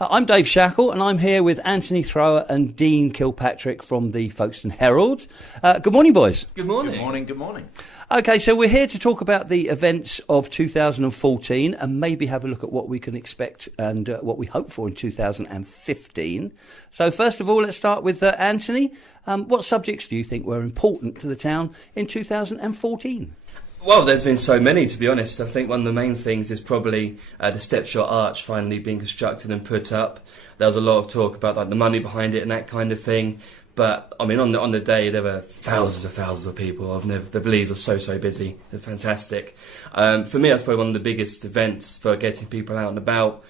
I'm Dave Shackle, and I'm here with Antony Thrower and Dean Kilpatrick from the Folkestone Herald. Good morning, boys. Good morning. Good morning, good morning. OK, so we're here to talk about the events of 2014 and maybe have a look at what we can expect and what we hope for in 2015. So first of all, let's start with Antony. What subjects do you think were important to the town in 2014? Well, there's been so many, to be honest. I think one of the main things is probably the step-shot arch finally being constructed and put up. There was a lot of talk about the money behind it and that kind of thing. But, I mean, on the day, there were thousands of people. The Belize was so busy. It was fantastic. For me, that's probably one of the biggest events for getting people out and about.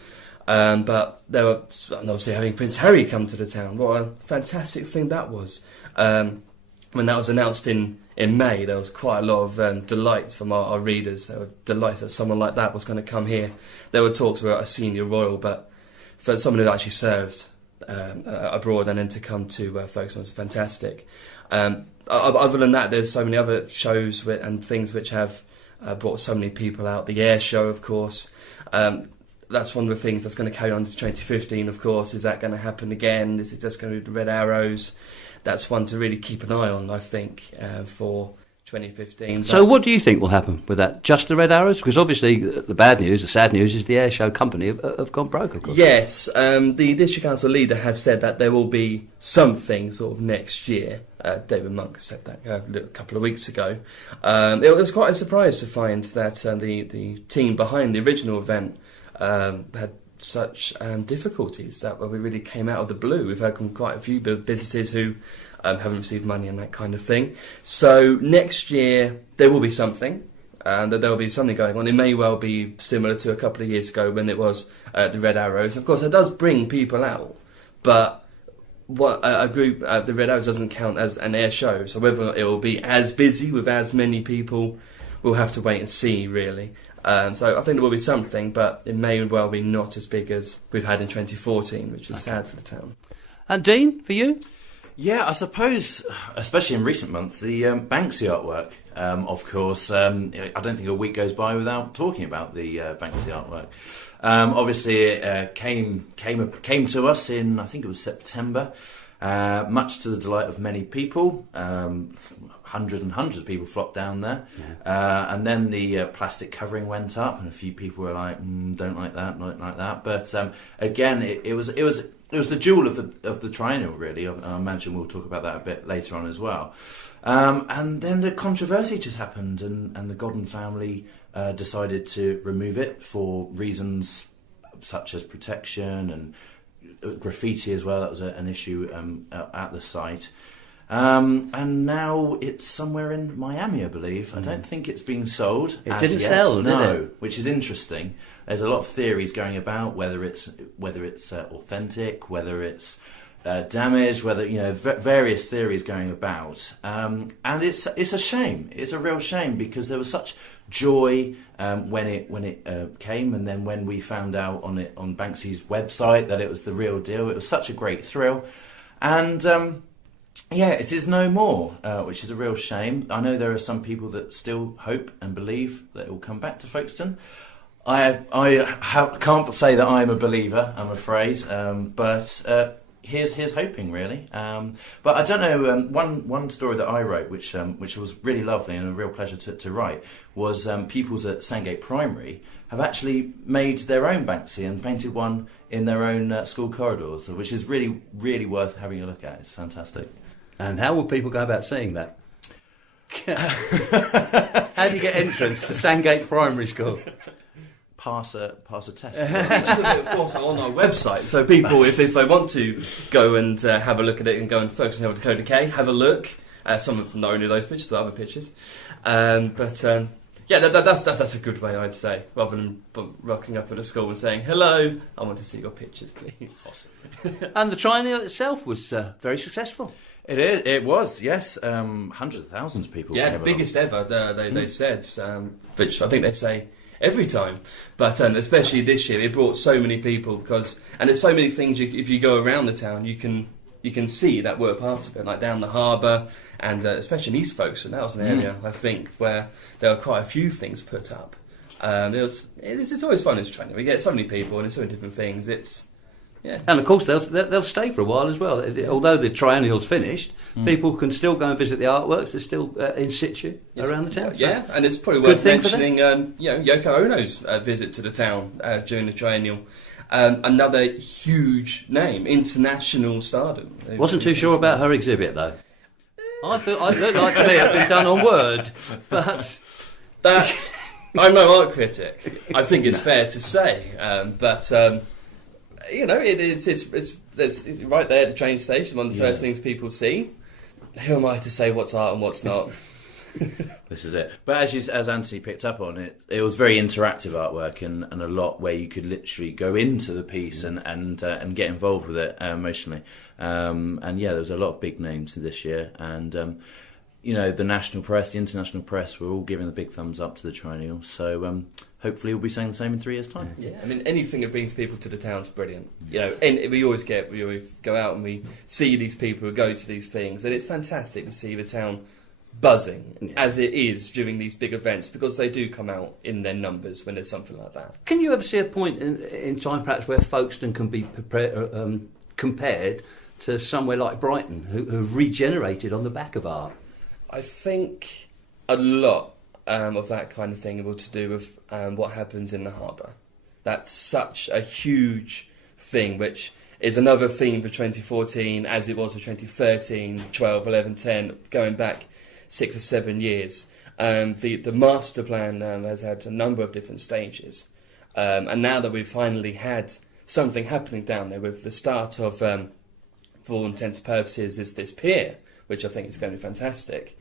But there were, obviously, having Prince Harry come to the town. What a fantastic thing that was. When that was announced in May, there was quite a lot of delight from our readers. They were delighted that someone like that was going to come here. There were talks about a senior royal, but for someone who actually served abroad and then to come to Folkestone was fantastic. Other than that, there's so many other shows and things which have brought so many people out. The air show, of course. That's one of the things that's going to carry on to 2015, of course. Is that going to happen again? Is it just going to be the red arrows? That's one to really keep an eye on, I think, for 2015. So what do you think will happen with that? Just the red arrows? Because obviously the bad news, the sad news, is the air show company have gone broke, of course. Yes, the district council leader has said that there will be something sort of next year. David Monk said that a couple of weeks ago. It was quite a surprise to find that the team behind the original event had such difficulties that we really came out of the blue. We've heard from quite a few businesses who haven't received money and that kind of thing. So next year there will be something, and there will be something going on. It may well be similar to a couple of years ago when it was the Red Arrows. Of course, it does bring people out, but what a group, the Red Arrows doesn't count as an air show. So whether it will be as busy with as many people, we'll have to wait and see, really. So I think there will be something, but it may well be not as big as we've had in 2014, which is sad for the town. And Dean, for you? Yeah, I suppose, especially in recent months, the Banksy artwork, of course. I don't think a week goes by without talking about the Banksy artwork. Obviously, it came to us in, I think it was September, much to the delight of many people. Hundreds and hundreds of people flocked down there, and then the plastic covering went up, and a few people were like, "Don't like that, not like that." But again, it was the jewel of the triennial, really. I imagine we'll talk about that a bit later on as well. And then the controversy just happened, and the Godden family decided to remove it for reasons such as protection and graffiti as well. That was an issue at the site. And now it's somewhere in Miami, I believe. I don't think it's being sold. It didn't sell, did it? Which is interesting. There's a lot of theories going about whether it's authentic, whether it's damaged, whether various theories going about. And it's a shame. It's a real shame because there was such joy when it came, and then when we found out on Banksy's website that it was the real deal, it was such a great thrill. And yeah, it is no more, which is a real shame. I know there are some people that still hope and believe that it will come back to Folkestone. I can't say that I'm a believer, I'm afraid, but here's hoping, really. But I don't know, one story that I wrote, which was really lovely and a real pleasure to write, was pupils at Sandgate Primary have actually made their own Banksy and painted one in their own school corridors, which is really, really worth having a look at. It's fantastic. And how will people go about seeing that? How do you get entrance to Sandgate Primary School? Pass a test. Of course, on our website, so people, if they want to go and have a look at it and go and folkestoneherald.co.uk, have a look. Some of them not only those pictures, but other pictures. Yeah, that's a good way, I'd say, rather than rocking up at a school and saying, "Hello, I want to see your pictures, please." Awesome. And the triennial itself was very successful. It was, yes. Hundreds of thousands of people. Yeah, the biggest ever, they said, which I think they say every time. But especially this year, it brought so many people and there's so many things, if you go around the town, you can see that were part of it, like down the harbour, and especially in East Folkestone, that was an area, I think, where there were quite a few things put up. It's always fun as training. We get so many people and there's so many different things. Yeah. And of course they'll stay for a while as well. Although the triennial's finished, people can still go and visit the artworks. They're still in situ around the town. Yeah, and it's probably Good worth thing for mentioning Yoko Ono's visit to the town during the triennial. Another huge name, international stardom. Wasn't too sure about her exhibit though. I thought it looked like to me it had been done on Word, but that I'm no art critic. I think it's fair to say, but it's right there at the train station. One of the first things people see. Who am I to say what's art and what's not? This is it. But as Antony picked up on it was very interactive artwork and a lot where you could literally go into the piece and get involved with it emotionally. There was a lot of big names this year, and the national press, the international press, were all giving the big thumbs up to the triennial. So hopefully we'll be saying the same in 3 years' time. Yeah, I mean, anything that brings people to the town's brilliant. And we always go out and we see these people who go to these things, and it's fantastic to see the town buzzing as it is during these big events, because they do come out in their numbers when there's something like that. Can you ever see a point in time perhaps where Folkestone can be compared to somewhere like Brighton, who've regenerated on the back of art? I think a lot of that kind of thing will to do with what happens in the harbour. That's such a huge thing, which is another theme for 2014, as it was for 2013, 12, 11, 10, going back 6 or 7 years. The master plan has had a number of different stages. And now that we've finally had something happening down there with the start of, for all intents and purposes, this pier, which I think is going to be fantastic.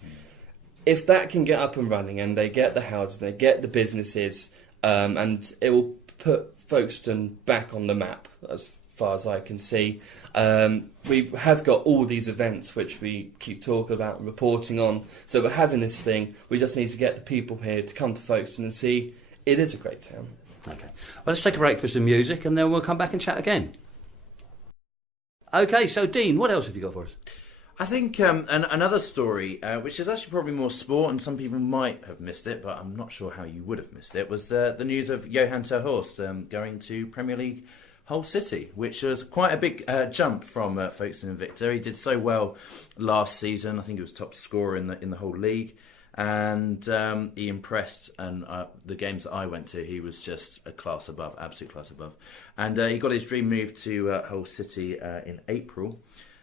If that can get up and running and they get the houses, they get the businesses, and it will put Folkestone back on the map, as far as I can see. We have got all these events which we keep talking about and reporting on, so we're having this thing. We just need to get the people here to come to Folkestone and see it is a great town. Okay, well, let's take a break for some music and then we'll come back and chat again. Okay, so Dean, what else have you got for us? I think another story, which is actually probably more sport, and some people might have missed it, but I'm not sure how you would have missed it, was the news of Johan ter Horst going to Premier League Hull City, which was quite a big jump from Folkestone Invicta. He did so well last season. I think he was top scorer in the whole league, and he impressed. And the games that I went to, he was just a class above, absolute class above. And he got his dream move to Hull City in April.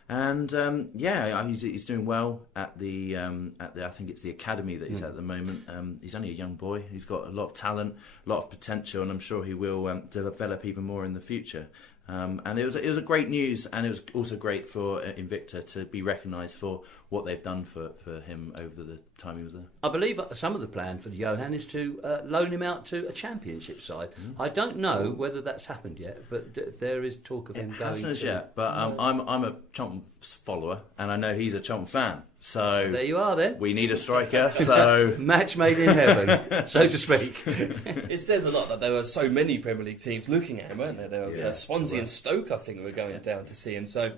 And he's doing well at the I think it's the academy that he's at the moment. He's only a young boy. He's got a lot of talent, a lot of potential, and I'm sure he will develop even more in the future. And it was a great news, and it was also great for Invicta to be recognised for what they've done for him over the time he was there. I believe some of the plan for Johan is to loan him out to a championship side. I don't know whether that's happened yet, but there is talk of him going. It hasn't as yet, but I'm a Chomp follower, and I know he's a Chomp fan. So there you are then. We need a striker, so match made in heaven, so to speak. It says a lot that there were so many Premier League teams looking at him, weren't there? There was Swansea and Stoke, I think, were going down to see him. So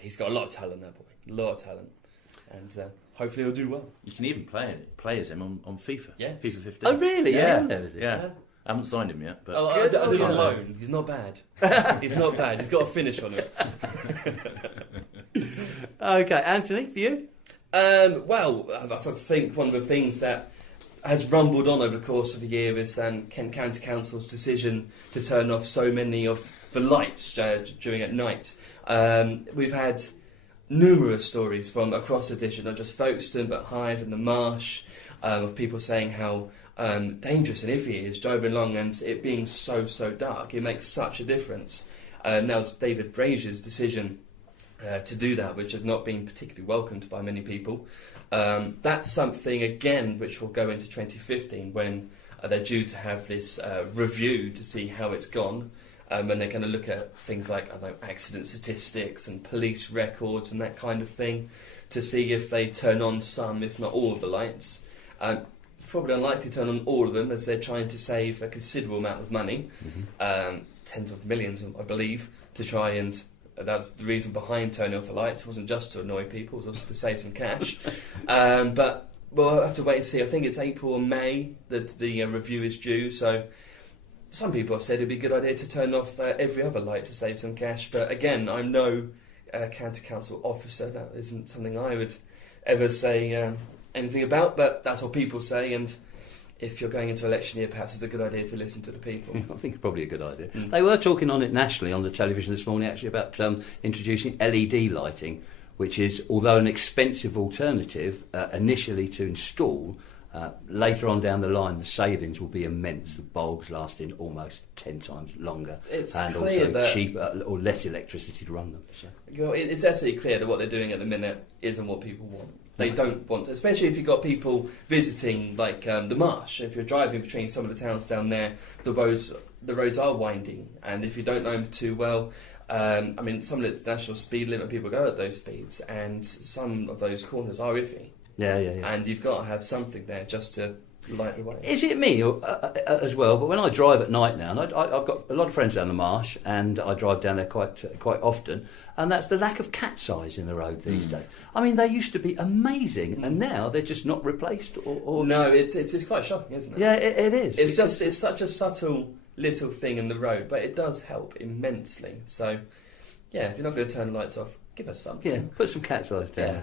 he's got a lot of talent, that boy. A lot of talent. And hopefully he'll do well. You can even play as him on FIFA. Yeah, FIFA 15. Oh really? Yeah. Yeah. I haven't signed him yet, but I did on loan. He's not bad. He's not bad. He's got a finish on him. Okay, Antony, for you? Well, I think one of the things that has rumbled on over the course of the year is Kent County Council's decision to turn off so many of the lights during at night. We've had numerous stories from across the district, not just Folkestone, but Hythe and the Marsh, of people saying how dangerous and iffy it is driving along and it being so dark. It makes such a difference. Now it's David Brazier's decision to do that, which has not been particularly welcomed by many people. That's something, again, which will go into 2015 when they're due to have this review to see how it's gone. And they're going to look at things like, I don't know, accident statistics and police records and that kind of thing to see if they turn on some, if not all of the lights. Probably unlikely to turn on all of them, as they're trying to save a considerable amount of money, tens of millions, I believe, to try and... That's the reason behind turning off the lights. It wasn't just to annoy people, it was also to save some cash. But we'll have to wait and see. I think it's April or May that the review is due, so some people have said it'd be a good idea to turn off every other light to save some cash, but again, I'm no county council officer. That isn't something I would ever say anything about, but that's what people say, and if you're going into election year, perhaps it's a good idea to listen to the people. I think it's probably a good idea. They were talking on it nationally on the television this morning, actually, about introducing LED lighting, which is, although an expensive alternative initially to install, later on down the line, the savings will be immense. The bulbs lasting almost 10 times longer, and also cheaper or less electricity to run them. So. It's absolutely clear that what they're doing at the minute isn't what people want. They don't want, especially if you've got people visiting, like the marsh. If you're driving between some of the towns down there, the roads are winding, and if you don't know them too well, I mean, some of it's national speed limit. People go at those speeds, and some of those corners are iffy. Yeah. And you've got to have something there just to light the way. Is it me as well? But when I drive at night now, and I've got a lot of friends down the marsh, and I drive down there quite often, and that's the lack of cat's eyes in the road these days. I mean, they used to be amazing, and now they're just not replaced. Or no, it's quite shocking, isn't it? Yeah, it is. It's such a subtle little thing in the road, but it does help immensely. So, yeah, if you're not going to turn the lights off, give us something. Yeah, put some cat's eyes down. Yeah.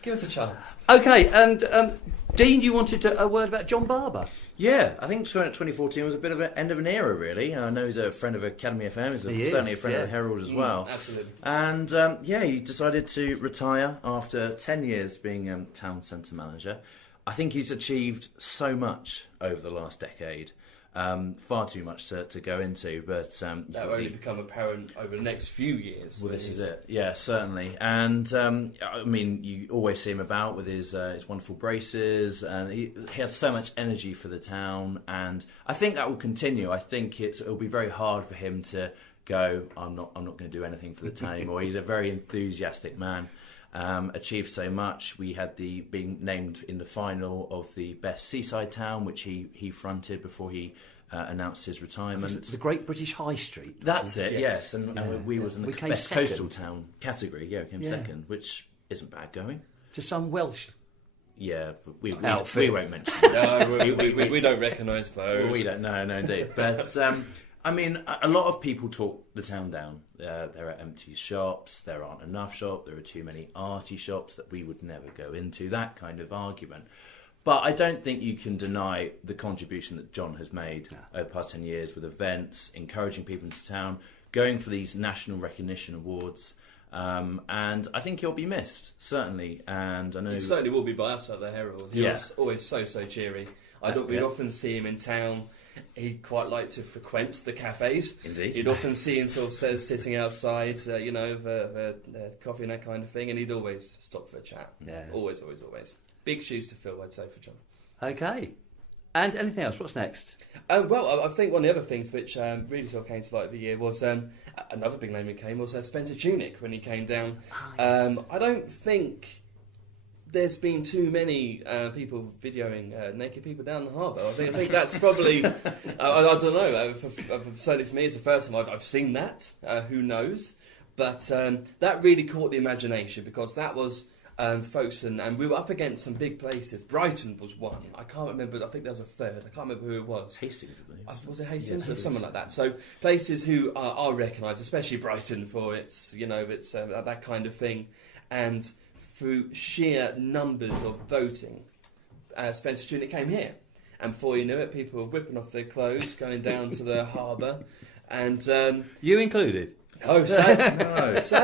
Give us a chance. Okay, and Dean, you wanted a word about John Barber. Yeah, I think 2014 was a bit of an end of an era, really. I know he's a friend of Academy FM. He's certainly a friend of the Herald as well. Absolutely. And, he decided to retire after 10 years being town centre manager. I think he's achieved so much over the last decade. Far too much to go into, but that will only become apparent over the next few years. Well, this is it. Yeah, certainly. And I mean, you always see him about with his wonderful braces, and he has so much energy for the town. And I think that will continue. I think it'll be very hard for him to go, I'm not going to do anything for the town anymore. He's a very enthusiastic man. Achieved so much. We had being named in the final of the best seaside town, which he fronted before he announced his retirement. The Great British High Street. That's it. Yes, and we was in the best second. coastal town category. Yeah, we came second, which isn't bad going. To some Welsh. Yeah, but we won't mention. No, we don't recognise those. Well, we don't. No, indeed. But I mean, a lot of people talk the town down. There are empty shops, there aren't enough shops, there are too many arty shops that we would never go into, that kind of argument. But I don't think you can deny the contribution that John has made over the past 10 years with events, encouraging people into town, going for these national recognition awards. And I think he'll be missed, certainly. And I know he certainly will be by us at the Herald. He was always so cheery. We'd often see him in town. He'd quite like to frequent the cafes. Indeed. You'd often see him sort of sitting outside, the coffee and that kind of thing, and he'd always stop for a chat. Yeah. Always. Big shoes to fill, I'd say, for John. Okay. And anything else? What's next? Well, I think one of the other things which really sort of came to light of the year was another big name that came was Spencer Tunick when he came down. I don't think there's been too many people videoing naked people down the harbour. I think that's probably, I don't know, certainly for me it's the first time I've seen that, who knows, but that really caught the imagination because that was Folkestone, and we were up against some big places. Brighton was one, I can't remember, I think there was a third, I can't remember who it was. Hastings, I believe. Was it Hastings? Or something like that. So places who are recognised, especially Brighton for its, it's that kind of thing, and through sheer numbers of voting, Spencer Tunick came here. And before you knew it, people were whipping off their clothes, going down to the harbour. And you included? Oh, sad. No. Sad.